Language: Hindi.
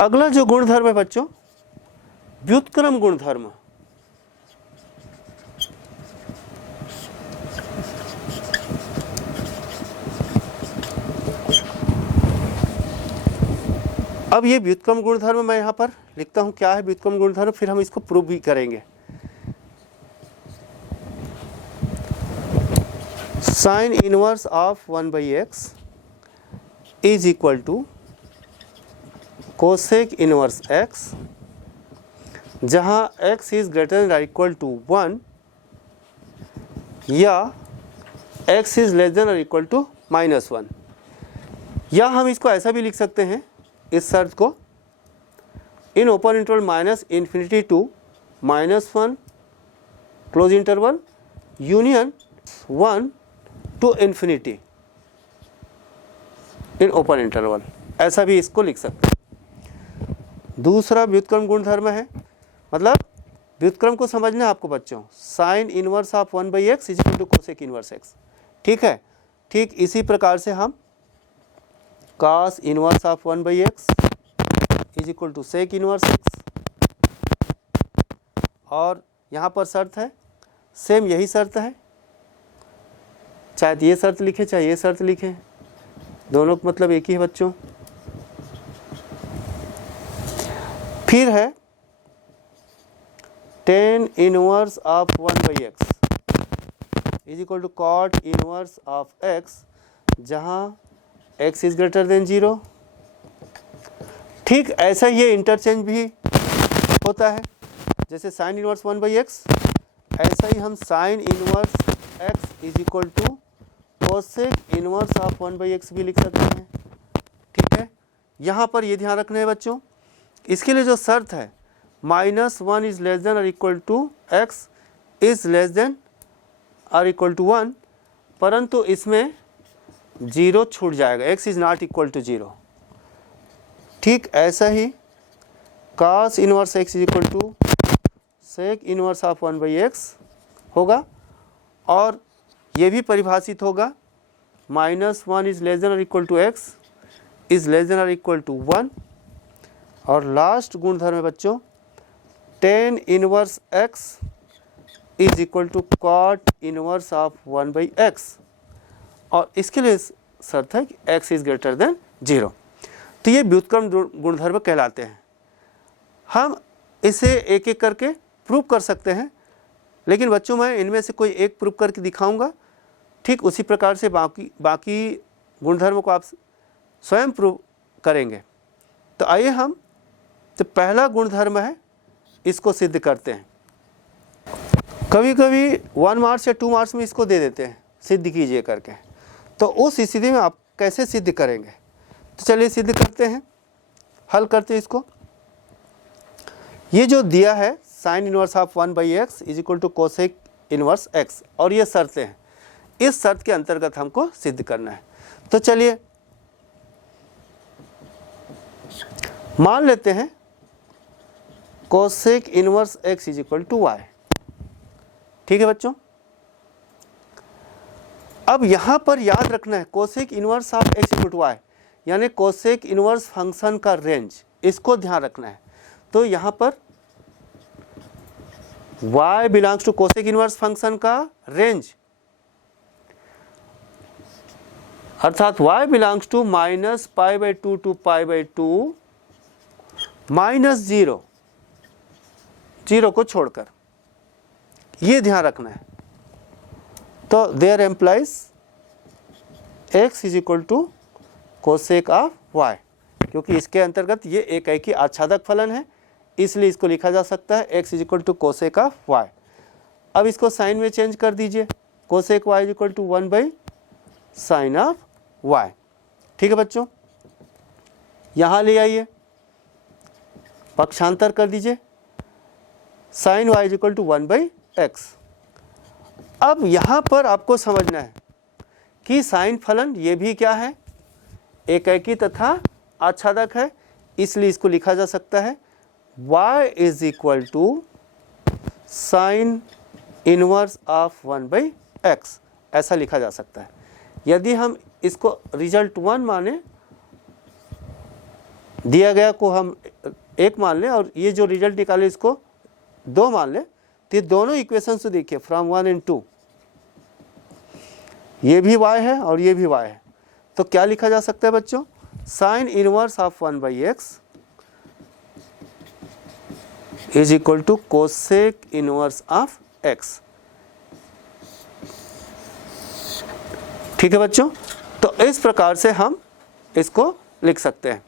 अगला जो गुणधर्म है बच्चों, व्युत्क्रम गुणधर्म। अब ये व्युत्क्रम गुणधर्म मैं यहाँ पर लिखता हूँ, क्या है व्युत्क्रम गुणधर्म, फिर हम इसको प्रूव भी करेंगे। Sine inverse of 1/x is equal to cosec inverse x, जहाँ x इज ग्रेटर देन और इक्वल टू 1 या x इज लेस देन और इक्वल टू -1। या हम इसको ऐसा भी लिख सकते हैं, इस शर्त को, in open interval -∞ to -1 close interval union 1 to ∞ in open interval, ऐसा भी इसको लिख सकते हैं। दूसरा व्युत्क्रम गुणधर्म है, मतलब व्युत्क्रम को समझना है आपको बच्चों, sine inverse of 1/x is equal to cosec inverse x। ठीक है, ठीक इसी प्रकार से हम cos inverse of 1/x is equal to sec inverse x, और यहाँ पर शर्त है, सेम यही शर्त है, चाहे ये शर्त लिखे चाहे ये शर्त लिखे, दोनों का मतलब एक ही है बच्चों। फिर है tan inverse of 1/x is equal to cot inverse of x, जहाँ x इज ग्रेटर देन 0। ठीक ऐसा ये इंटरचेंज भी होता है, जैसे साइन इनवर्स 1/x, ऐसा ही हम sine inverse x is equal to cosec inverse of 1/x भी लिख सकते हैं। ठीक है, यहाँ पर ये ध्यान रखना है बच्चों, इसके लिए जो शर्त है -1 इज लेस देन और equal to x is less than और इक्वल टू 1, परंतु इसमें 0 छूट जाएगा, x is not equal to 0। ठीक ऐसा ही cos inverse x is equal to sec inverse of 1/x होगा, और ये भी परिभाषित होगा -1 इज लेस देन और equal to x is less than और इक्वल टू 1। और लास्ट गुणधर्म है बच्चों, tan inverse x is equal to cot inverse of 1/x, और इसके लिए शर्त है कि x इज ग्रेटर देन 0। तो ये व्युत्क्रम गुणधर्म कहलाते हैं। हम इसे एक एक करके प्रूव कर सकते हैं, लेकिन बच्चों मैं इनमें से कोई एक प्रूव करके दिखाऊंगा, ठीक उसी प्रकार से बाकी गुणधर्मों को आप स्वयं प्रूव करेंगे। तो आइए हम, तो पहला गुणधर्म है, इसको सिद्ध करते हैं। कभी कभी 1 मार्क्स या 2 मार्क्स में इसको दे देते हैं, सिद्ध कीजिए करके, तो उस स्थिति में आप कैसे सिद्ध करेंगे। तो चलिए सिद्ध करते हैं, हल करते हैं इसको। ये जो दिया है sine inverse of 1/x is equal to cosec inverse x, और ये शर्तें हैं, इस शर्त के अंतर्गत हमको सिद्ध करना है। तो चलिए मान लेते हैं cosec inverse x is equal to y। ठीक है बच्चों, अब यहां पर याद रखना है cosec inverse of x equal to y, यानी कोसेक इनवर्स फंक्शन का रेंज, इसको ध्यान रखना है। तो यहां पर y belongs to cosec inverse function का रेंज, अर्थात y बिलोंग्स टू -π/2 टू π/2 -0, 0 को छोड़कर, ये ध्यान रखना है। तो there implies x is equal to cosec of y, क्योंकि इसके अंतर्गत ये एक ही आच्छादक फलन है, इसलिए इसको लिखा जा सकता है x is equal to cosec of y। अब इसको साइन में चेंज कर दीजिए, cosec y is equal to 1/sin of y। ठीक है बच्चों, यहाँ ले आइए, पक्षांतर कर दीजिए, sine y is equal to 1/x। अब यहाँ पर आपको समझना है कि साइन फलन ये भी क्या है, एकाकी तथा आच्छादक है, इसलिए इसको लिखा जा सकता है y is equal to sine inverse of 1/x, ऐसा लिखा जा सकता है। यदि हम इसको रिजल्ट 1 माने, दिया गया को हम एक मान लें और ये जो रिजल्ट निकाले इसको 2 मान लें, तो ये दोनों इक्वेशंस को देखिए फ्रॉम 1 and 2, ये भी y है और ये भी y है, तो क्या लिखा जा सकता है बच्चों, sine inverse of 1/x is equal to cosec inverse of x। ठीक है बच्चों, तो इस प्रकार से हम इसको लिख सकते हैं।